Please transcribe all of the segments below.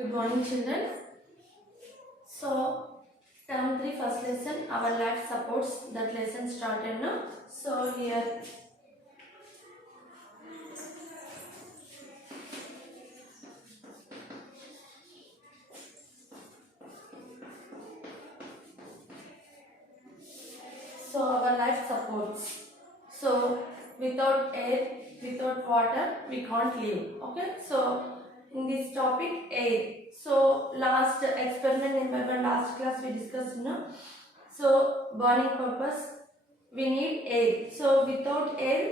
Good morning, children. So, term 3 first lesson, our life supports. That lesson started now. So, here our life supports. So, without air, without water, we can't live. Okay. So, in this topic, air. So, last experiment in my last class we discussed. So, burning purpose, we need air. So, without air,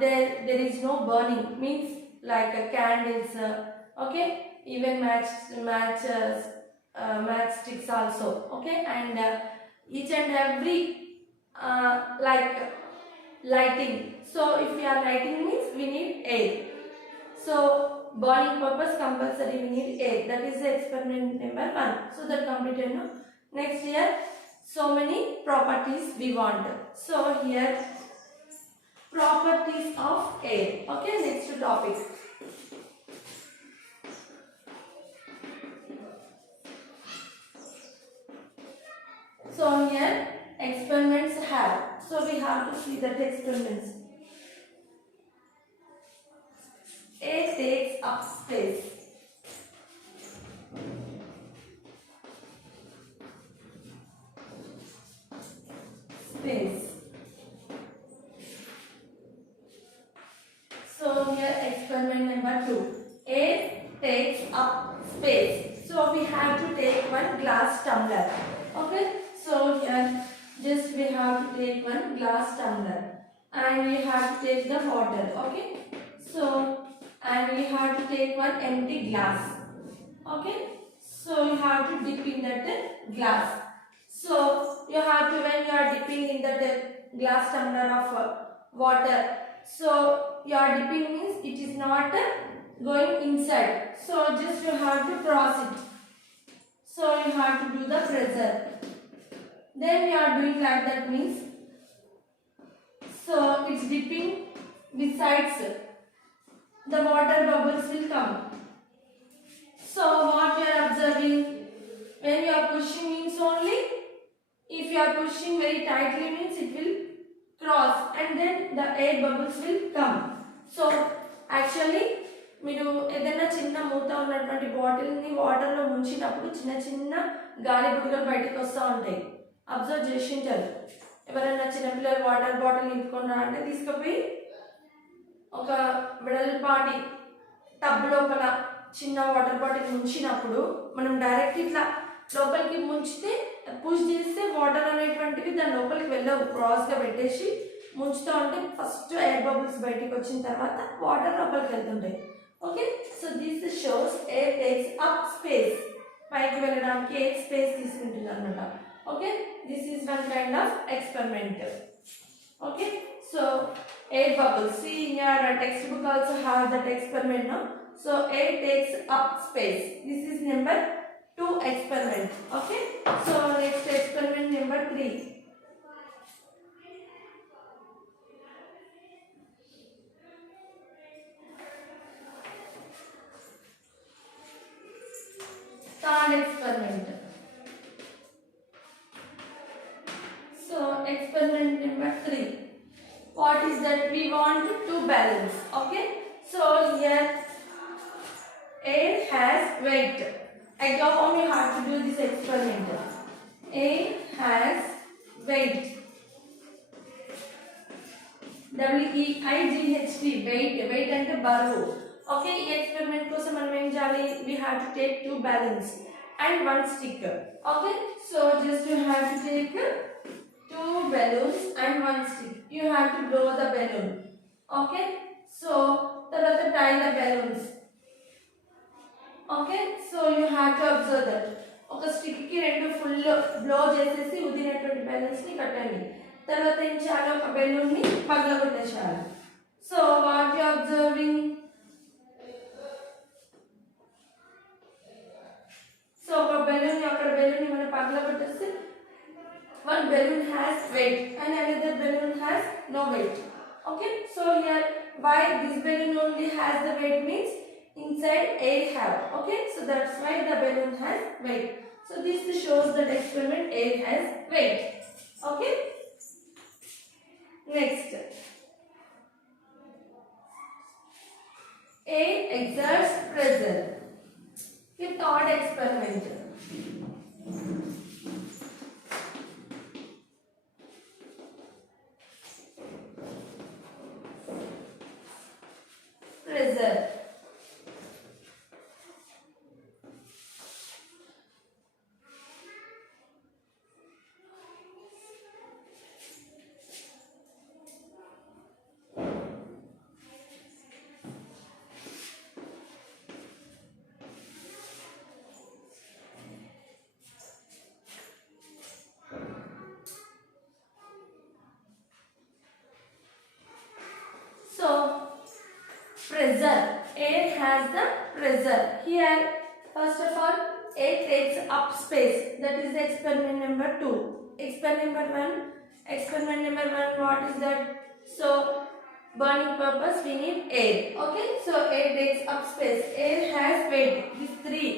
there is no burning. Means like candles. Okay. Even matchsticks also. Okay. And each and every like lighting. So if we are lighting means we need air. So burning purpose compulsory we need air. That is the experiment number 1. So that completed. No? Next here, so many properties we want. So here properties of air. Okay, next topic. So here experiments have. So we have to see that experiments. Air takes up space. So here experiment number 2. Air takes up space. So we have to take one glass tumbler. Okay. So here just we have to take one glass tumbler and we have to take the water. Okay. So and we have to take one empty glass. Okay. So you have to dip in that glass. So you have to, when you are dipping in that glass tumbler of water, so your dipping means it is not going inside. So just you have to cross it. So you have to do the pressure. Then you are doing like that means, so it's dipping besides the water bubbles will come. So what you are observing, when you are pushing means only, if you are pushing very tightly means it will cross and then the air bubbles will come. So actually మీరు ఏదైనా చిన్న మూత ఉన్నటువంటి బాటిల్ని వాటర్లో ముంచినప్పుడు చిన్న చిన్న గాలి బుడగలు బయటకు వస్తూ ఉంటాయి. అబ్జర్వ్ చేసి ఉంటారు. ఎవరైనా చిన్నపిల్లలు వాటర్ బాటిల్ నింపుకున్నా అంటే తీసుకుపోయి ఒక వెడల్పాటి టబ్ లోపల చిన్న వాటర్ బాటిల్ ముంచినప్పుడు మనం డైరెక్ట్ ఇట్లా లోపలికి ముంచితే పుష్ చేస్తే వాటర్ అనేటువంటివి దాని లోపలికి వెళ్ళవు. క్రాస్గా పెట్టేసి ముంచుతూ ఉంటే ఫస్ట్ ఎయిర్ బబుల్స్ బయటికి వచ్చిన తర్వాత వాటర్ లోపలికి వెళ్తుంటాయి. Okay. So this shows air takes up space. పైకి వెళ్ళడానికి ఎయిర్ స్పేస్ తీసుకుంటుంది అనమాట. Okay. This is one kind of experiment. Okay. So air bubbles. See in your textbook also have that experiment, no? So air takes up space. This is number 2 experiment. Okay. So next experiment number 3. Third experiment. So experiment number 3. What is that? We want to balance. Okay. So here air has weight. At your home you have to do this experiment. Air has weight. WEIGHT. Weight and baru. Okay. This experiment కోసం మనం ఏం చేయాలి? We have to take 2 balloons and 1 stick. Okay. So just you have to take 2 balloons and 1 stick. You have to blow the balloon. Okay. So తర్వాత tie the balloons. Okay. So you have to observe that. ఒక స్టిక్ కి రెండు full blow చేసేసి ఉదినటువంటి బెలూన్స్ ని కట్టండి. తర్వాత ఏం చేయాలి? ఒక బెలూన్ ని పగలగొట్టేసేయాలి. So what you observing? So ఒక బెలూన్ అక్కడ బెలూన్ ని మనం పగలగొట్టేస్తే one balloon has weight and another balloon has no weight. Okay. So here why this balloon only has the weight means inside air have. Okay, so that's why the balloon has weight. So this shows that experiment air has weight. Okay. Next, air exerts pressure. Fifth odd experiment. Pressure. So, pressure. Air has the pressure. Here, first of all, air takes up space. That is the experiment number 2. Experiment number 1. Experiment number 1, what is that? So, burning purpose, we need air. Okay, so air takes up space. Air has weight. These 3.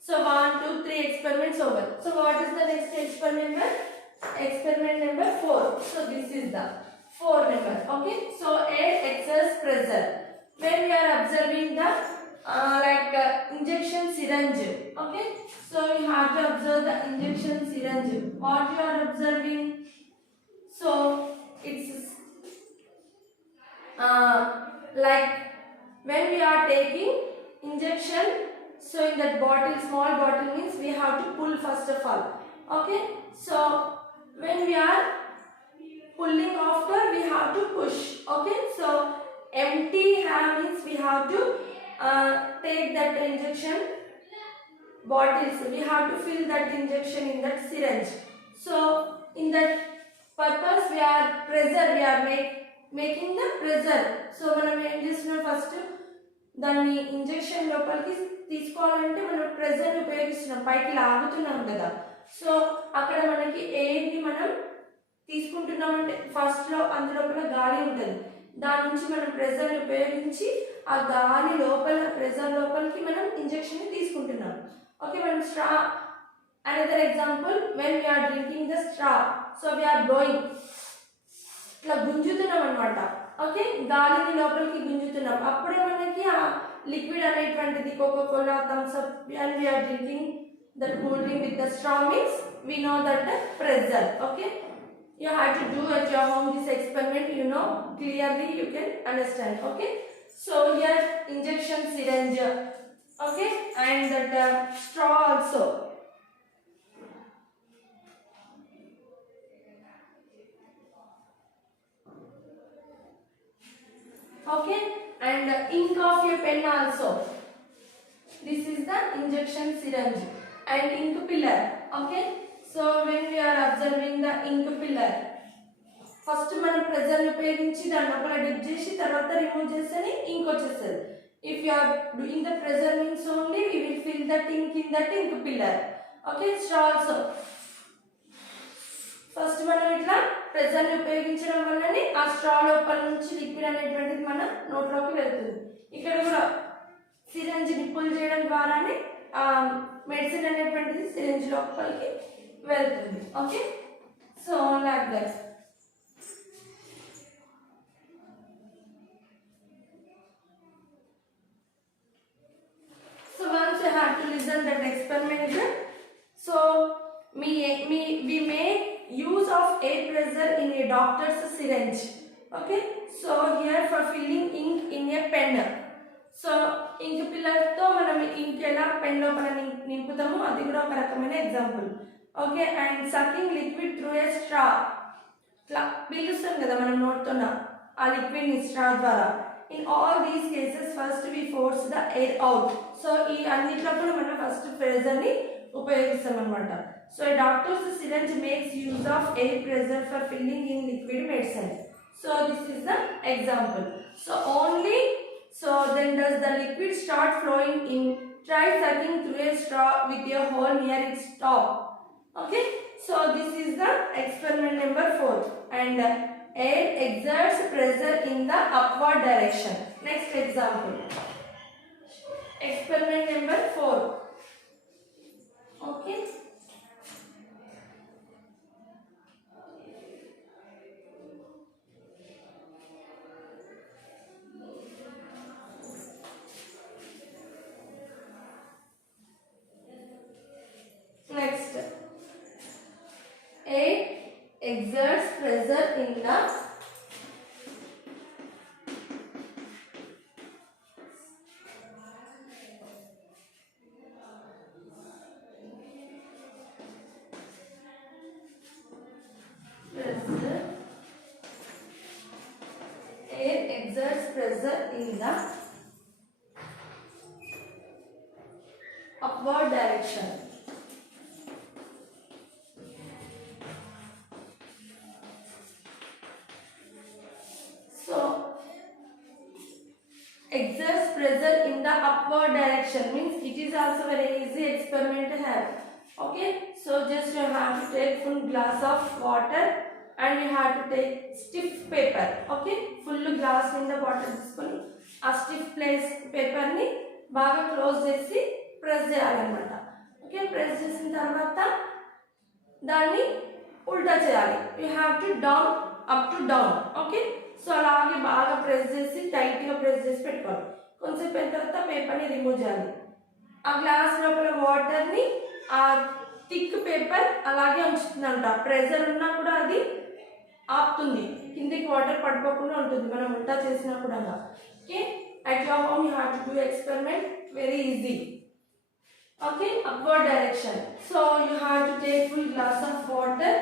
So, 1, 2, 3 experiments over. So, what is the next experiment number? Experiment number 4. So, this is the 4 number. Okay, so air exerts pressure. When we are observing the injection syringe. Okay, so you have to observe the injection syringe. What you are observing? So it's like when we are taking injection. So in that bottle, small bottle means we have to pull first of all. Okay, so when we are pulling after, we have to push. Okay, so empty hand means we have to take that injection bottles. We have to fill that injection in that syringe. So in that purpose, we are pressure. We are making the pressure. So మనం ఏం చేస్తున్నాం ఫస్ట్ దాన్ని ఇంజెక్షన్ లోపలికి తీసుకోవాలంటే మనం ప్రెజర్ ఉపయోగిస్తున్నాం, పైకి లాగుతున్నాం కదా. సో అక్కడ మనకి ఎయిర్ ని మనం తీసుకుంటున్నామంటే ఫస్ట్ లో అందులోపల గాలి ఉంటుంది, దాని నుంచి మనం ప్రెజర్ ఉపయోగించి ఆ గాలి లోపల ప్రెజర్ లోపలికి మనం ఇంజెక్షన్ ని తీసుకుంటున్నాం. ఓకే, మనం straw another example, when we are drinking the straw, so we are blowing, ఇట్లా గుంజుతున్నాం అనమాట. ఓకే, గాలిని లోపలికి గుంజుతున్నాం, అప్పుడే మనకి ఆ లిక్విడ్ అనేటువంటిది Coca Cola, Thums Up, and we are drinking that cool drink with the straw means we know that the pressure. Okay, you have to do at your home this experiment, you know clearly, you can understand. Okay, so here injection syringe, okay, and that straw also. Okay, and ink of your pen also. This is the injection syringe and ink pillar. Okay, so when we are observing the ink pillar, first మనం ప్రెజర్ ఉపయోగించి దాని లోపల డిప్ చేసి తర్వాత రిమూవ్ చేస్తేనే ink వచ్చేస్తుంది. If you are doing the pressure means only we will fill that ink in that ink filler. Okay, straw also first మనం ఇట్లా ప్రెజర్ ని ఉపయోగించడం వల్లనే ఆ స్ట్రా లోపల నుంచి లిక్విడ్ అనేటువంటిది మన నోట్లోకి వెళ్తుంది. ఇక్కడ కూడా సిరంజ్ ని పుల్ చేయడం ద్వారానే మెడిసిన్ అనేటువంటిది సిరంజ్ లోపలికి వెళ్తుంది. Okay, so like that. So once you have to listen that experiment, so we make use of air pressure in a doctor's syringe. Okay, so here for filling ink in a pen. So ink filler తో మనం ఇంక్ ఎలా పెన్ లోపల నింపుతామో అది కూడా ఒక రకమైన example. Okay, and sucking liquid through a straw, ఇట్లా పీలుస్తాం కదా మనం నోట్తోన ఆ లిక్విడ్ ని స్ట్రా ద్వారా. In all these cases first we force the air out. So ఈ అన్నిట్లో కూడా మనం ఫస్ట్ ప్రెజర్ ని ఉపయోగిస్తాం అనమాట. So doctors syringe makes use of air pressure for filling in liquid medicine. So this is the example. So only so then does the liquid start flowing in, try sucking through a straw with a hole near its top. Okay, so this is the experiment number 4, and air exerts pressure in the upward direction. Next example, experiment number 4. Okay. Next, air exerts pressure in the upward direction. So, exerts pressure in the upward direction means it is also very easy experiment to have. Okay, so just you have to take full glass of water and you have to take stiff paper. Okay, full glass in the water తీసుకొని ఆ stiff place paper ని బాగా క్లోజ్ చేసి ప్రెస్ చేయాలన్నమాట. Okay, press చేసిన తర్వాత దాన్ని ఉల్టా చేయాలి. You have to down up to down. Okay, so అలాగే బాగా ప్రెస్ చేసి టైట్ గా ప్రెస్ చేసి పెట్టుకోవాలి. కొంచెం అయిన తర్వాత పేపర్ ని రిమూవ్ చేయాలి. ఆ గ్లాస్ లోపల వాటర్ ని ఆ థిక్ పేపర్ అలాగే ఉంచుతుందంట. ప్రెషర్ ఉన్నా కూడా అది ఆపుతుంది, కిందికి వాటర్ పడిపోకుండా ఉంటుంది మనం ఉల్టా చేసినా కూడా. Okay, at your home you have to do experiment very easy. Okay, upward direction. So you have to take full glass of water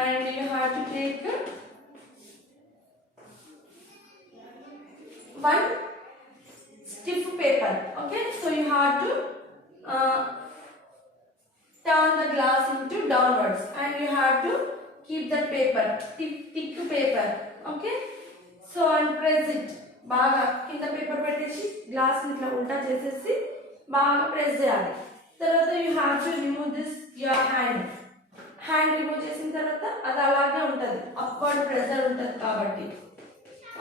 and you have to take one stiff paper. Okay, so you have to turn the glass into downwards and you have to keep that paper, thick paper. Okay, so and press it. బాగా కింద పేపర్ పెట్టేసి గ్లాస్ ఇట్లా ఉల్టా చేసేసి బాగా ప్రెస్ చేయాలి. తర్వాత you have to remove this your hand remove చేసిన తర్వాత అది అలాగే ఉంటుంది, అప్వర్డ్ ప్రెషర్ ఉంటుంది కాబట్టి.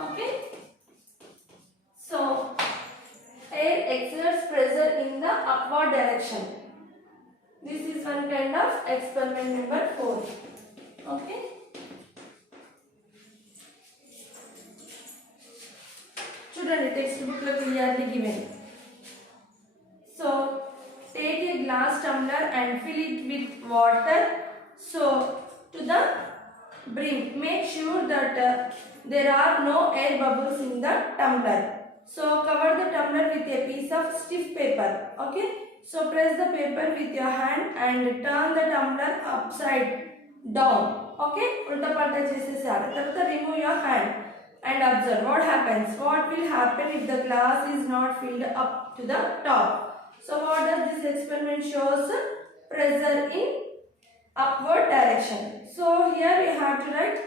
Okay, so air exerts pressure in the upward direction. This is one kind of experiment number 4. Okay. చూడండి, టెక్స్ట్ బుక్ లో clearly given. So take a glass tumbler and fill it with water so to the brim. Make sure that there are no air bubbles in the tumbler. So cover the tumbler with a piece of stiff paper. Okay, so press the paper with your hand and turn the tumbler upside down. Okay, ulta palta chesesari. Tarvata remove your hand and observe what happens. What will happen if the glass is not filled up to the top? So what does this experiment shows? Pressure in upward direction. So here we have to write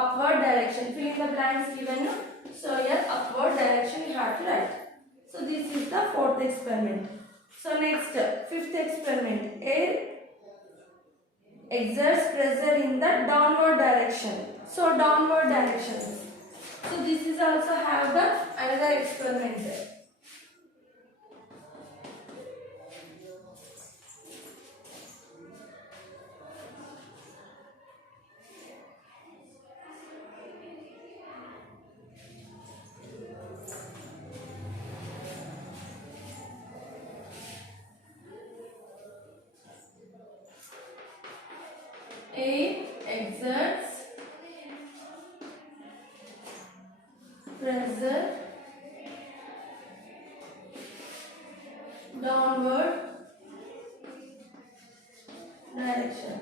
upward direction. Fill in the blanks given. So here upward direction we have to write. So this is the 4th experiment. So next, 5th experiment. Air exerts pressure in the downward direction. So downward direction. So this is also have the another experiment there. Air exerts pressure downward direction.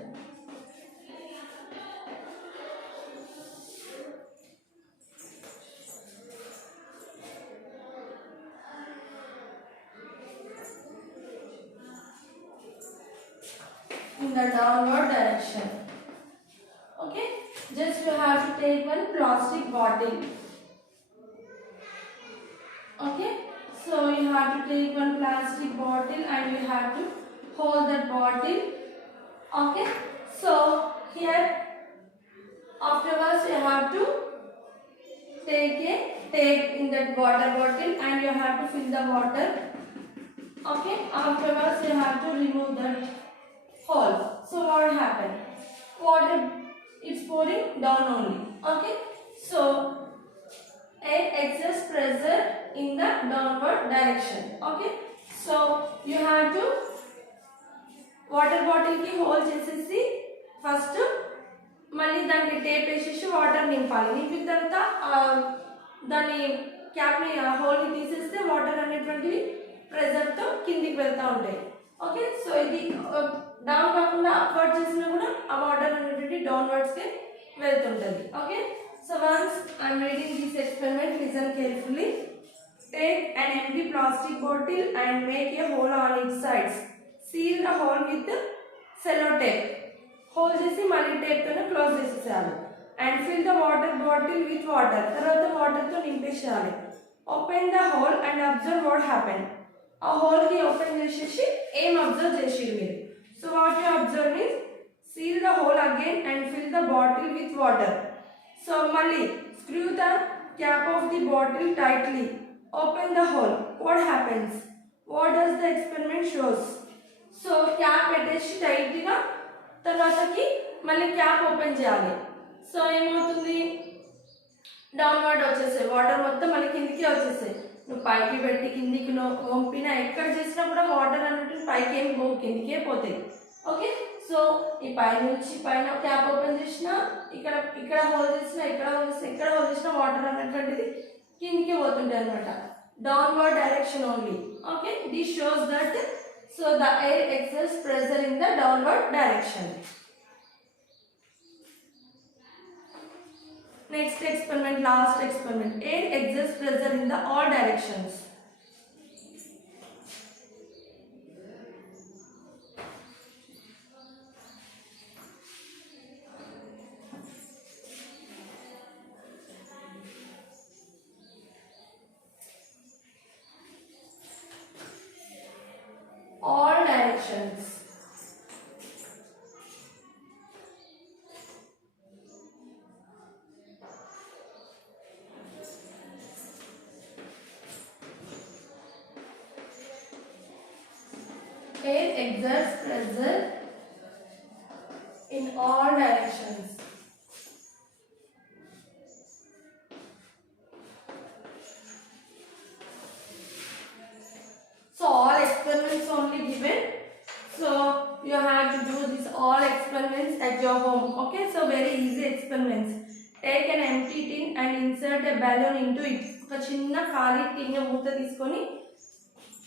In the downward direction. Okay, just you have to take one plastic bottle. Okay, so you have to take one plastic bottle and you have to hold that bottle. Okay, so here afterwards you have to take a take in that water bottle and you have to fill the water. Okay, afterwards you have to remove that hole. So what happened? Water is pouring down only. Okay, so air excess pressure in the downward direction. Okay, so you have to water bottle ki hole chesesi first మళ్ళీ దానికి టేప్ వేసేసి వాటర్ నింపాలి. నింపిన తర్వాత దాని క్యాప్ని హోల్ని తీసేస్తే వాటర్ అనేటువంటివి ప్రెజర్తో కిందికి వెళ్తూ ఉంటాయి. ఓకే, సో ఇది డౌన్ కాకుండా అప్వర్డ్ చేసినా కూడా ఆ వాటర్ అనేటువంటి డౌన్వర్డ్స్కి వెళ్తుంటుంది. Okay, so once I'm reading this experiment, listen carefully. Take an empty plastic bottle and make a hole on its sides. Seal the hole with cello tape. Hole చేసి మళ్ళీ టేప్తో క్లోజ్ చేసేసేయాలి. And fill the water bottle with water. తర్వాత వాటర్తో నింపేసేయాలి. Open the hole and observe what happen. ఆ హోల్కి open చేసేసి ఏం అబ్జర్వ్ చేసిరు మీరు? So what you observe means seal the hole again and fill the bottle with water. So మళ్ళీ screw the cap of the bottle tightly. Open the hole. What happens? What does the experiment shows? So cap పెట్టేసి టైట్గా తర్వాతకి మళ్ళీ cap open చేయాలి. సో ఏమవుతుంది? డౌన్వర్డ్ వచ్చేసాయి, వాటర్ మొత్తం మళ్ళీ కిందికి వచ్చేసాయి. నువ్వు పైకి పెట్టి కిందికి వంపినా ఎక్కడ చేసినా కూడా వాటర్ అన్నట్టు పైకి ఏం పోవు, కిందికే పోతాయి. ఓకే, సో ఈ పై నుంచి పైన క్యాప్ ఓపెన్ చేసినా ఇక్కడ హోల్ చేసినా ఇక్కడ హోల్ చేసినా వాటర్ అన్నటువంటిది కిందికి పోతుంటాయి అనమాట. Downward direction only. Okay, this shows that so the air exerts pressure in the downward direction. Next experiment, last experiment. Air exerts pressure in the all directions. All directions. Air exerts pressure in all directions. So all experiments only given. So you have to do this all experiments at your home. Okay, so very easy experiments. Take an empty tin and insert a balloon into it. ఒక చిన్న ఖాళీ టిన్ మూత తీసుకొని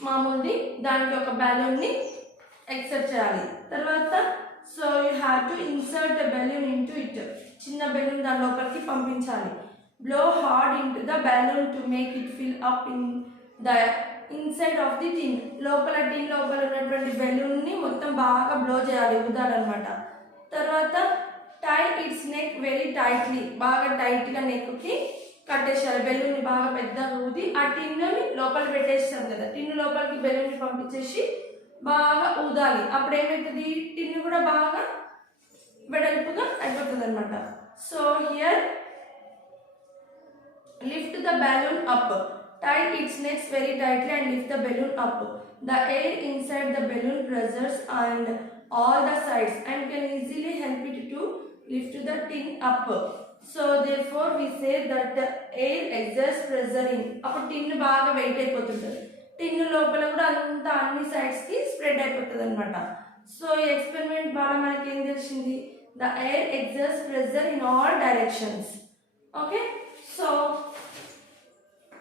మామూలుది దానికి ఒక balloon ని except చేయాలి. తర్వాత so you have to insert a balloon into it. చిన్న బెలూన్ దాని లోపలికి పంపించాలి. Blow hard into the balloon to make it fill up in the inside of the tin. Tin లోపల ఉన్నటువంటి బెలూన్ని మొత్తం బాగా బ్లో చేయాలి, ఊదాలన్నమాట. తర్వాత tie its neck very tightly. బాగా టైట్గా నెక్కి కట్టేసేయాలి. బెలూన్ని బాగా పెద్దగా ఊది ఆ టిన్ని లోపల పెట్టేస్తాం కదా, టిన్ను లోపలికి బెలూన్ని పంపించేసి బాగా ఊదాలి. అప్పుడు ఏమవుతుంది? టిన్ను కూడా బాగా వెడల్పుగా అయిపోతుంది అనమాట. So here lift the balloon up. Tie its neck very tightly and lift the balloon up. The air inside the balloon pressures and all the sides and can easily help it to lift the tin up. So therefore we say that the air exerts pressure in. అప్పుడు టిన్ బాగా వెయిట్ అయిపోతుంటుంది. టిన్ లోపల కూడా అంతా అన్ని సైడ్స్కి స్ప్రెడ్ అయిపోతుంది అనమాట. సో ఈ ఎక్స్పెరిమెంట్ ద్వారా మనకి ఏం తెలిసింది? The air exerts pressure in all directions. Okay, so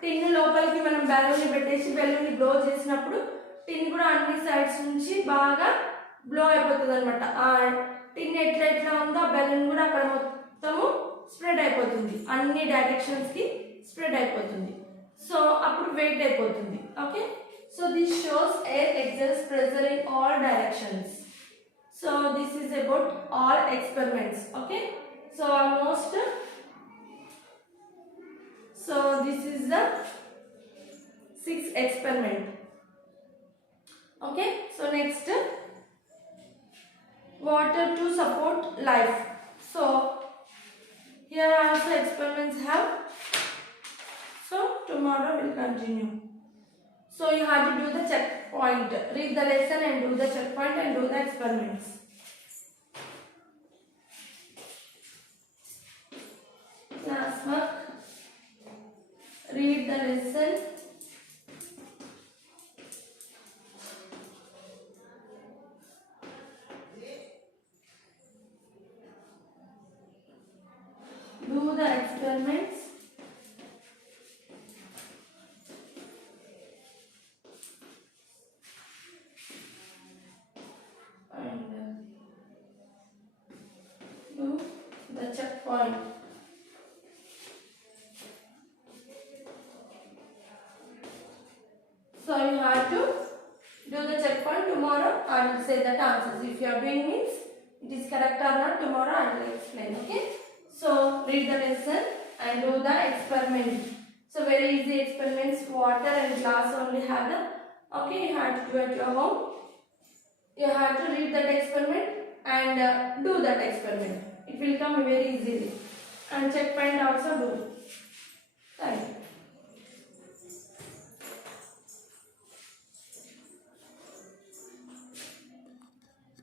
tin లోపలికి మనం బెలూన్ని పెట్టేసి బెలూన్ని బ్లో చేసినప్పుడు టిన్ కూడా అన్ని సైడ్స్ నుంచి బాగా బ్లో అయిపోతుంది అనమాట. ఆ టిన్ ఎట్లా ఉందో ఆ బెలూన్ కూడా అక్కడ మొత్తము స్ప్రెడ్ అయిపోతుంది, అన్ని డైరెక్షన్స్కి స్ప్రెడ్ అయిపోతుంది. సో అప్పుడు వెయిట్ అయిపోతుంది. Okay, so this shows air exerts pressure in all directions. So this is about all experiments. Okay, so almost so this is the 6th experiment. Okay, so next, water to support life. So here also experiments have. So tomorrow we'll continue. So you have to do the checkpoint. Read the lesson and do the checkpoint and do the experiments. Classwork. Read the lesson. Do the experiments. And do the checkpoint. So you have to do the checkpoint. Tomorrow I will say the answers. If you are doing means it is correct or not, tomorrow I will explain. Okay. So read the lesson and do the experiment. So very easy experiments. Water and glass only have the. Okay, you have to do at your home. You have to read that experiment and do that experiment. It will come very easily. And checkpoint also do. Thank you.